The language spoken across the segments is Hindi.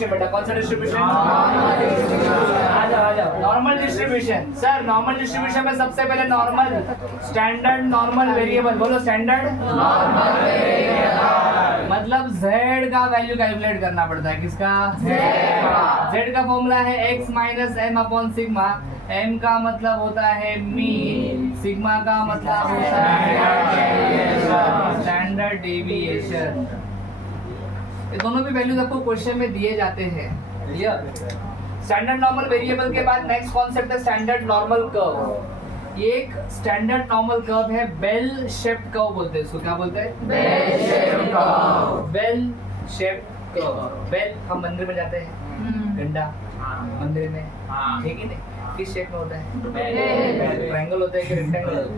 डिस्ट्रीब्यूशन बेटा, कौन सा डिस्ट्रीब्यूशन? आ जाओ normal distribution. Sir normal distribution में सबसे पहले नॉर्मल, स्टैंडर्ड नॉर्मल वेरिएबल, बोलो स्टैंडर्ड नॉर्मल वेरिएबल, मतलब z का वैल्यू कैलकुलेट करना पड़ता है। किसका? z का फॉर्मूला है x minus M upon sigma. m का मतलब होता है मीन, सिग्मा का मतलब होता है स्टैंडर्ड डेविएशन। ये दोनों भी वैल्यूज आपको क्वेश्चन में दिए जाते हैं। क्लियर? स्टैंडर्ड नॉर्मल वेरिएबल के बाद नेक्स्ट कॉन्सेप्ट है स्टैंडर्ड नॉर्मल कर्व। ये एक स्टैंडर्ड नॉर्मल कर्व है, बेल शेप्ड कर्व बोलते हैं इसको। क्या बोलते हैं? Bell shaped curve. Bell shaped curve. Bell हम मंदिर में जाते हैं, घंटा मंदिर में, ठीक है नहीं? किस शेप में होता है? ट्रायंगल होता है कि रेक्टेंगल होता है?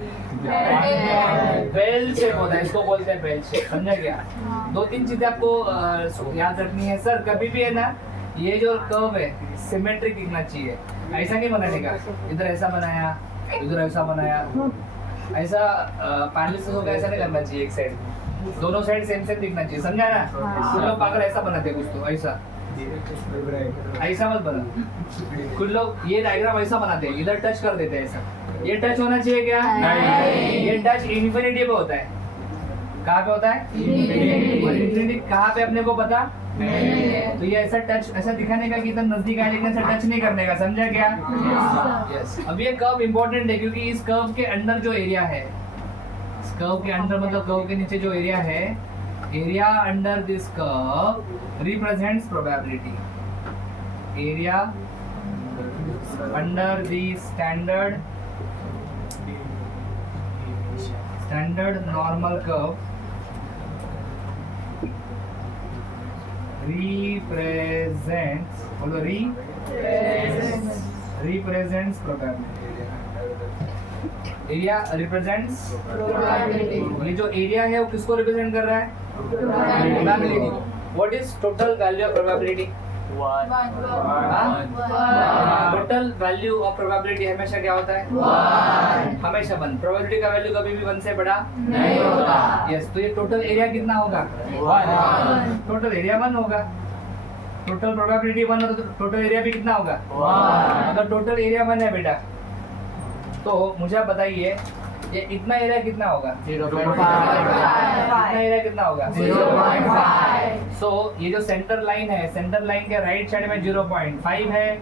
बेल शेप होता है, इसको बोलते हैं बेल शेप। समझा क्या? दो तीन चीजें आपको याद रखनी है। सर कभी भी है ना, ये जो कर्व है सिमेट्रिक दिखना चाहिए, ऐसा नहीं बनाने का इधर ऐसा बनाया इधर ऐसा बनाया, ऐसा पैरेलल होगा ऐसा नहीं करना चाहिए। एक साइड, दोनों साइड सेम सेम दिखना चाहिए। समझा ना? कुछ लोग पागल ऐसा बनाते हैं, कुछ तो ऐसा ऐसा मत बना। कुछ लोग ये डायग्राम ऐसा बनाते हैं, इधर टच कर देते हैं ऐसा। ये टच होना चाहिए क्या? नहीं। ये टच इन्फिनिटी पे होता है। कहाँ पे होता है? इन्फिनिटी। कहाँ पे अपने को पता? तो ये ऐसा टच, ऐसा दिखाने का कि इतना नजदीक आए लेकिन ऐसा टच नहीं करने का। समझा क्या? यस। अब ये कर्व इंपॉर्टेंट है क्योंकि इस कर्व के अंदर जो एरिया है, इस कर्व के अंदर मतलब कर्व के नीचे जो एरिया है, area under this curve represents probability. Area under the standard normal curve represents, बोलो represents probability। Area represents probability. ये जो एरिया है वो किसको रिप्रेजेंट कर रहा है? Probability. What is total value of probability? Total value of probability हमेशा क्या होता है? 1। हमेशा 1। प्रोबेबिलिटी का वैल्यू कभी भी 1 से बड़ा नहीं होता। यस। तो ये टोटल एरिया कितना होगा? 1। टोटल एरिया 1 होगा। टोटल प्रोबेबिलिटी 1 हो तो टोटल एरिया भी कितना होगा? 1। अगर टोटल एरिया 1 है बेटा, तो मुझे आप बताइए ये इतना एरिया कितना होगा? 0.5। इतना एरिया कितना होगा? 0.5। सो ये जो सेंटर लाइन है, सेंटर लाइन के राइट साइड में 0.5 है,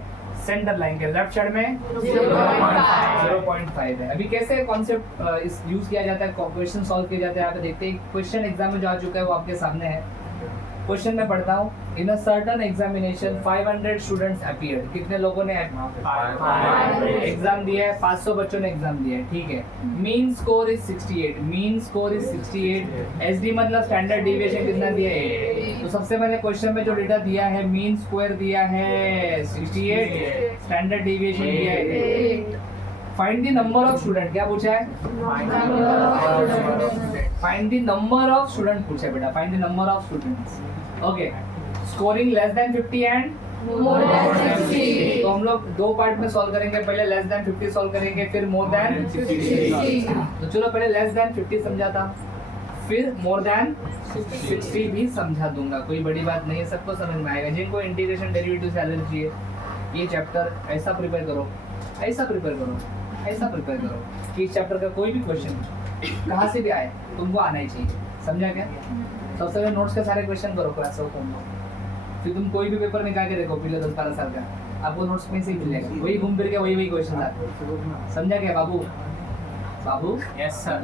सेंटर लाइन के लेफ्ट साइड में 0.5 है। अभी कैसे कॉन्सेप्ट इस यूज किया जाता है, क्वेश्चन सॉल्व किए जाते हैं, आप देखते हैं क्वेश्चन एग्जाम में जो आ चुका है वो आपके सामने है। क्वेश्चन में पढ़ता हूँ, in a certain examination 500 students appeared. कितने लोगों ने एग्जाम दिया है? 500 बच्चों ने एग्जाम दिया है, ठीक है। Mean score is 68। Mean score is 68। SD मतलब स्टैंडर्ड डेविएशन कितना दिया है? तो सबसे पहले क्वेश्चन में जो डेटा दिया है, मीन स्क्वायर दिया है 68, स्टैंडर्ड डेविएशन दिया है। Find the number of student. क्या पूछा है? Find the number of student पूछा है बेटा। Find the number of students. Okay. Scoring less than 50 and more than 50। तो हम लोग दो पार्ट में सॉल्व करेंगे, पहले लेस देन 50 सॉल्व करेंगे, फिर मोर देन 50। तो चलो पहले लेस देन 50 समझाता, फिर मोर देन 60 भी समझा दूंगा। कोई बड़ी बात नहीं है, सबको समझ में आएगा। जिनको इंटीग्रेशन डेरिवेटिव से एलर्जी है, ये चैप्टर ऐसा प्रिपेयर करो, ऐसा प्रिपेयर करो, ऐसा प्रिपेयर करो कि इस चैप्टर का कोई भी क्वेश्चन कहाँ से भी आए तुमको आना ही चाहिए। समझा क्या? सबसे पहले नोट्स के सारे क्वेश्चन करो क्लास को, फिर तुम कोई भी पेपर निकाल के देखो पिछले 10-12 साल का, आपको नोट्स में से ही मिलेगा। वही घूम फिर के वही क्वेश्चन आते। समझा क्या बाबू? बाबू यस सर।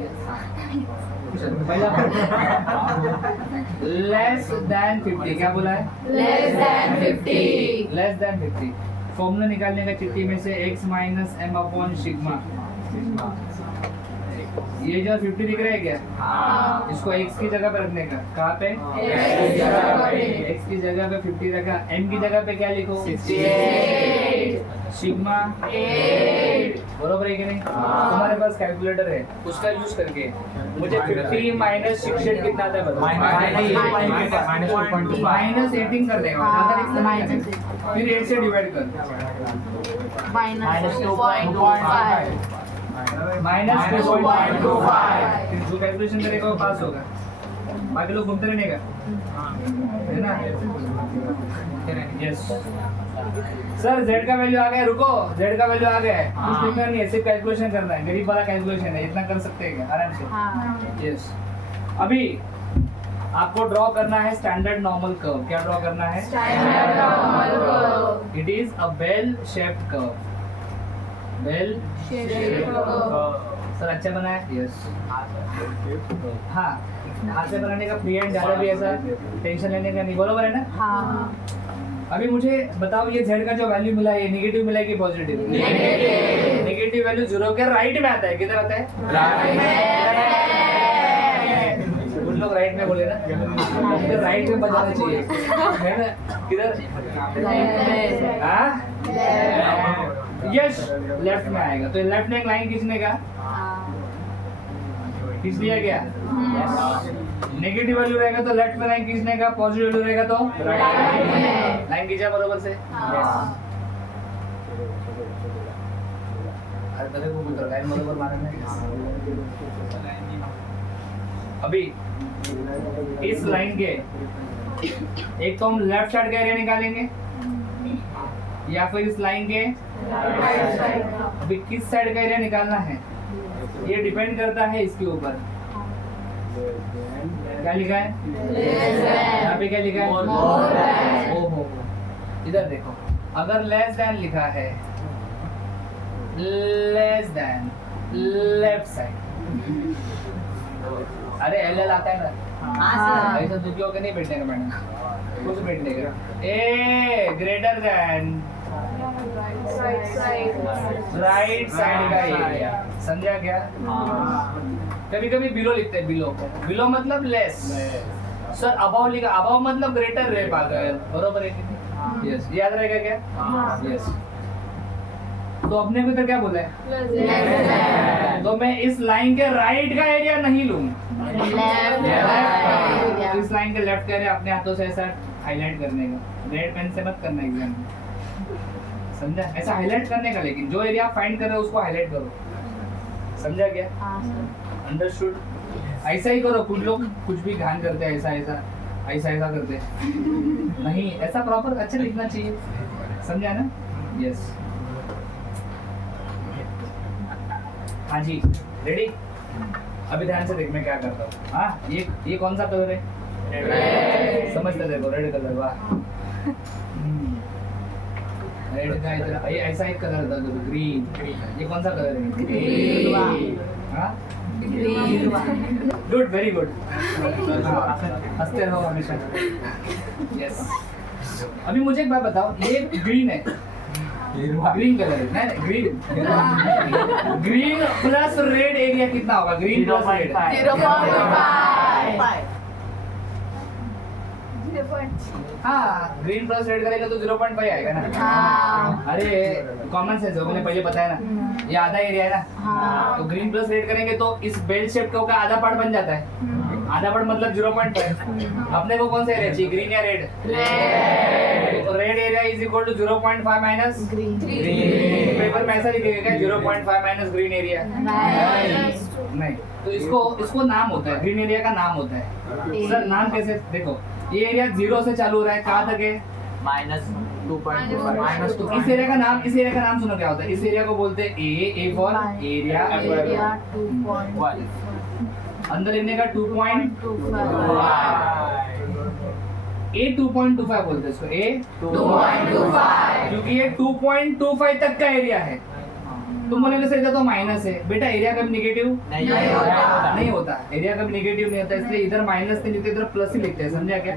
Less than 50। क्या बोला है? Less than 50। Less than 50। Formula निकालने का चिट्ठी में से x minus M upon sigma. ये जो 50 दिख रहा है क्या? हाँ। इसको x की जगह पे रखने का। कहाँ पे? x की जगह पे 50 रखा। m की जगह पे क्या लिखो? 68। सिग्मा 8। बरोबर है कि नहीं? तुम्हारे पास कैलकुलेटर है, उसका यूज करके मुझे 50 माइनस 68 कितना आता है? माइनस 18 कर देगा, फिर 8 से डिवाइड कर, माइनस 2.5। माइनस 2.25। जो कैलकुलेशन करेगा वो पास होगा। बाकी लोग घूमते रहने का है ना। यस सर, z का वैल्यू आ गया, रुको, z का वैल्यू आ गया है, कुछ लिखना नहीं है, सिर्फ कैलकुलेशन करना है, मेरी वाला कैलकुलेशन है, इतना कर सकते हैं क्या आराम से। यस अभी आपको ड्रॉ करना है स्टैंडर्ड नॉर्मल कर्व। क्या ड्रॉ करना है? Standard normal curve. It is a bell shaped curve. Bell shaped curve sir अच्छा बना है? यस हाँ, हाथ से बनाने का फ्री हैंड ज्यादा भी ऐसा टेंशन लेने का नहीं, बरोबर है ना? हाँ। अभी मुझे बताओ ये z का जो वैल्यू मिला है ये नेगेटिव मिला है कि पॉजिटिव? नेगेटिव। नेगेटिव वैल्यू 0 के राइट में आता है, किधर आता है? राइट में। कुछ लोग राइट में बोले ना, इधर राइट में बजाना चाहिए है ना, किधर? हाँ यस लेफ्ट में आएगा, तो लेफ्ट में एक लाइन खींचने का, खींच लिया गया। नेगेटिव वैल्यू रहेगा तो लेफ्ट में लाइन खींचने का, पॉजिटिव वैल्यू रहेगा तो राइट में लाइन खींचा बरोबर से। अरे तेरे को भी लाइन बरोबर मारना है। अभी इस लाइन के एक तो हम लेफ्ट साइड का एरिया निकालेंगे या फिर इस लाइन के अभी किस साइड का एरिया निकालना है ये डिपेंड करता है इसके ऊपर। क्या लिखा है यहाँ पे? क्या लिखा है? ओहो, इधर देखो, अगर लेस देन लिखा है, लेस देन लेफ्ट साइड, अरे एल आता है ना, ऐसा दुखी होकर नहीं बैठने का मैडम, कुछ बैठने का। ए ग्रेटर देन राइट साइड का एरिया, समझा क्या? कभी कभी बिलो लिखते हैं, बिलो, बिलो मतलब लेस। सर अबाव लिखा, अबाव मतलब ग्रेटर रहे पागल, बरोबर है? यस याद रहेगा क्या? यस तो अपने को इधर क्या बोला है? तो मैं इस लाइन के राइट का एरिया नहीं लूंगा, तो इस लाइन के लेफ्ट का एरिया अपने हाथों से ऐसा हाईलाइट करने का, रेड पेन से मत करना एग्जाम में, समझा? ऐसा हाईलाइट करने का, लेकिन जो एरिया आप फाइंड कर रहे हो उसको हाईलाइट करो, समझा क्या? अंडरस्टूड? ऐसा ही करो, कुछ लोग कुछ भी घान करते हैं, ऐसा ऐसा ऐसा ऐसा करते नहीं, ऐसा प्रॉपर अच्छा लिखना चाहिए, समझा ना? यस हाँ जी, रेडी? अभी ध्यान से देख मैं क्या करता हूँ। हाँ ये कौन सा कलर है? समझते देखो, रेड कलर। वाह, रेड का इधर ये ऐसा एक कलर था, ग्रीन। ये कौन सा कलर है? ग्रीन। हाँ गुड, वेरी गुड, हंसते रहो हमेशा। यस अभी मुझे एक बात बताओ, ये ग्रीन है, ग्रीन कलर है, नहीं green, green plus red area कितना होगा? Green plus red 0.5। हाँ ग्रीन प्लस रेड करेगा तो 0.5 आएगा ना। अरे कॉमन सेंस हो, मैंने पहले बताया ना, ये आधा एरिया है ना, तो ग्रीन प्लस रेड करेंगे तो इस बेल शेप का आधा पार्ट बन जाता है, आधा पार्ट मतलब 0.5। अपने को कौन सा एरिया चाहिए, ग्रीन या red? Red area is equal to 0.5 minus green. Paper में ऐसा लिखेगा क्या 0.5 माइनस ग्रीन एरिया? नहीं, तो इसको नाम होता है, ग्रीन एरिया का नाम होता है। सर नाम कैसे? देखो ये एरिया 0 से चालू हो रहा है, कहाँ तक है? -2.25। इस एरिया का नाम सुनो क्या होता है? इस एरिया को बोलते हैं ए फॉर एरिया, अंदर लेने का 2.25 बोलते हैं इसको, ए 2.25, क्योंकि ये 2.25 तक का एरिया है। तुम बोलेंगे सर तो माइनस है, बेटा एरिया कभी नेगेटिव नहीं होता, एरिया कभी नेगेटिव नहीं होता, इसलिए इधर माइनस नहीं लिखते, इधर प्लस ही लिखते हैं, समझा क्या?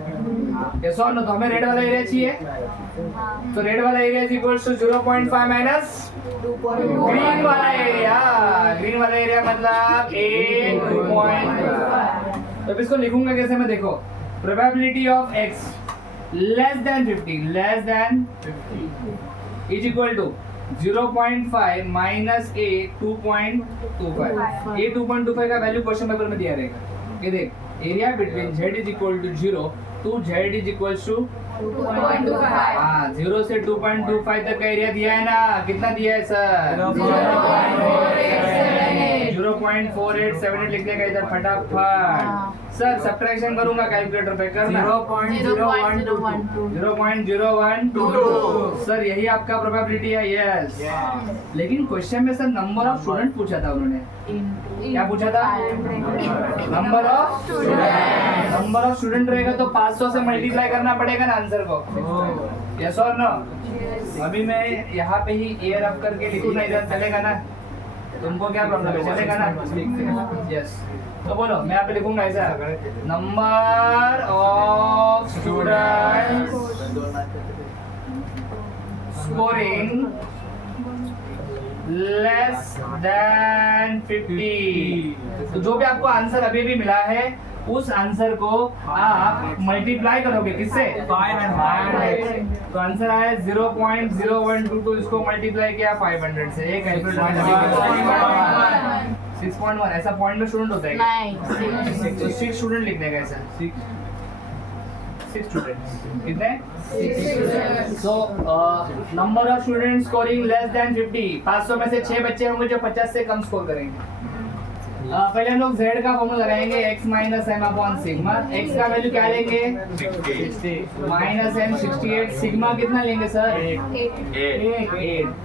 यस और नो? तो हमें रेड वाला एरिया चाहिए, तो रेड वाला area is equal to 0.5 minus green वाला एरिया। ग्रीन वाला एरिया मतलब ए 2.5। तो इसको लिखूंगा कैसे मैं? देखो, probability of x less than 50 is equal to 0.5 minus a 2.25। a 2.25 का वैल्यू क्वेश्चन पेपर में दिया रहेगा। ये देख, area between z is equal to 0 to z is equal to 2.25। हाँ 0 से 2.25 तक का एरिया दिया है ना, कितना दिया है सर? 0.487। 0.4878 लिखिएगा इधर फटाफट। सर सब्ट्रैक्शन करूंगा कैलकुलेटर पे करना। 0.0122 सर यही आपका प्रोबेबिलिटी है। यस लेकिन क्वेश्चन में सर नंबर ऑफ स्टूडेंट पूछा था उन्होंने। क्या पूछा था? नंबर ऑफ स्टूडेंट रहेगा तो 500 से मल्टीप्लाई करना पड़ेगा ना आंसर को। यस और नो? अभी मैं यहाँ पे ही ए रफ करके लिखूँ ना, इधर चलेगा ना? तुमको क्या प्रॉब्लम है? चलेगा ना? यस तो बोलो, मैं यहाँ पे लिखूंगा ऐसा, number of students scoring less than 50। तो जो भी आपको आंसर अभी भी मिला है उस आंसर को आप मल्टीप्लाई करोगे किससे? 500। तो आंसर आया 0.0122, इसको मल्टीप्लाई किया 500 से। एक 6.1 ऐसा पॉइंट में स्टूडेंट होता है क्या? तो 6 स्टूडेंट लिखने का ऐसा 6 स्टूडेंट्स कितने? 6। So number of student scoring less than 50। 500 में से 6 बच्चे होंगे जो 50 से कम स्कोर करेंगे। पहले हम लोग z का फॉर्मूला लगाएंगे x minus m upon sigma. x का वैल्यू क्या लेंगे? 60 माइनस m 68। सिग्मा कितना लेंगे सर? 8।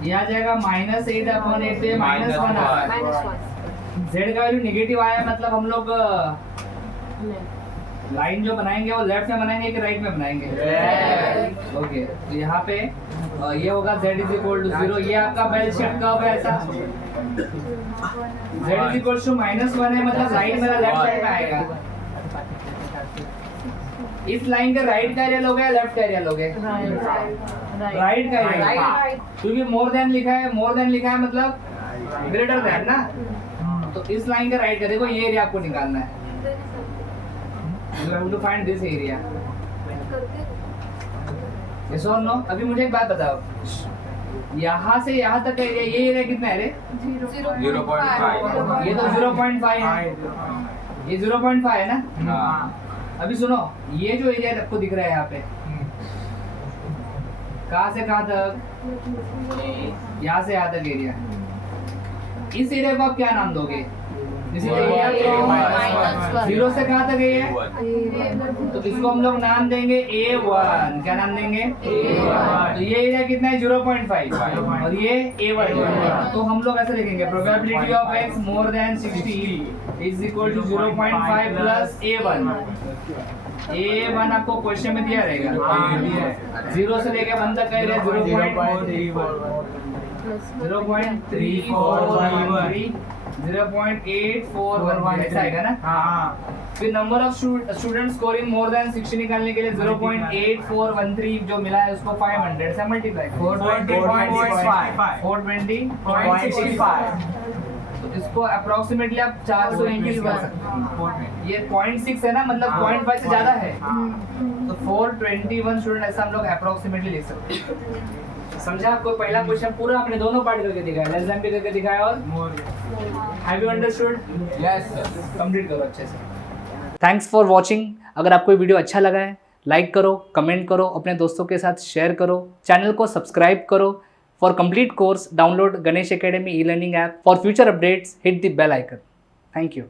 यह आ जाएगा माइनस 8 अपॉन 8 पे माइनस 1 आ रहा है। z का वैल्यू नेगेटिव आया मतलब हम लोग लाइन जो बनाएंगे वो लेफ्ट में बनाएंगे कि राइट में बनाएंगे? ओके तो यहाँ पे ये होगा z इज इक्वल टू 0। ये आपका बेल शेप कर्व है ऐसा। z इज इक्वल टू -1 है मतलब लाइन मेरा लेफ्ट साइड में आएगा। इस लाइन का राइट का एरिया लोगे या लेफ्ट का एरिया लोगे? राइट का एरिया, क्योंकि मोर देन लिखा है। मोर देन लिखा है मतलब ग्रेटर देन ना। तो इस लाइन का राइट का देखो, ये एरिया आपको निकालना है। You have to find this area. Yes or no? अभी मुझे एक बात बताओ, यहाँ से यहाँ तक का एरिया, ये एरिया कितना है रे? 0.5। ये तो 0.5 है, ये 0.5 है ना? अभी सुनो, ये जो एरिया आपको दिख रहा है यहाँ पे, कहाँ से कहाँ तक? यहाँ से यहाँ तक एरिया। इस एरिया को आप क्या नाम दोगे? जीरो से कहाँ तक है ये? तो इसको हम लोग नाम देंगे A1। क्या नाम देंगे? A1। तो ये एरिया कितना है? 0.5 और ये A1। तो हम लोग ऐसे लिखेंगे, probability of x more than 60 is equal to 0.5 plus A1। A1 आपको क्वेश्चन में दिया रहेगा। 0 से लेके 1 तक का एरिया 0.8413 ऐसा आएगा ना? फिर number of student scoring more than 60 निकालने के लिए 0.8413 जो मिला है उसको 500 से मल्टीप्लाई 420.65। तो इसको अप्रोक्सीमेटली आप 421 कर सकते हैं। ये 0.6 है ना, मतलब 0.5 से ज्यादा है, तो 421 स्टूडेंट ऐसा हम लोग अप्रोक्सीमेटली लिख सकते हैं। समझा आपको? पहला क्वेश्चन पूरा हमने दोनों पार्ट करके दिखाया, लेस देन भी करके दिखाया और have you understood? Yes complete करो अच्छे से। Thanks for watching. अगर आपको ये वीडियो अच्छा लगा है लाइक करो, कमेंट करो, अपने दोस्तों के साथ शेयर करो, चैनल को सब्सक्राइब करो। For complete course download Ganesh academy E learning app. For future updates hit the bell icon. Thank you.